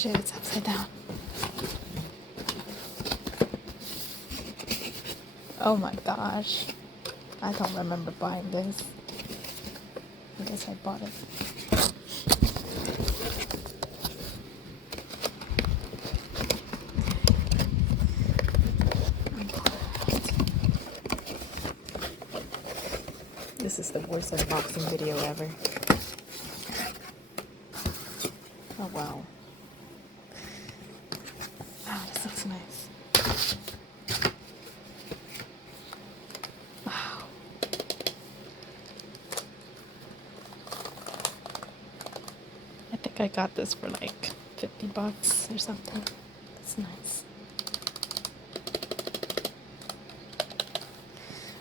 shit, it's upside down. Oh my gosh. I don't remember buying this. I guess I bought it. This is the worst unboxing video ever. Oh wow. Wow, this looks nice. Wow. I think I got this for like $50 or something. That's nice.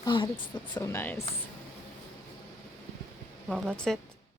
Oh, this looks so nice. Well, that's it.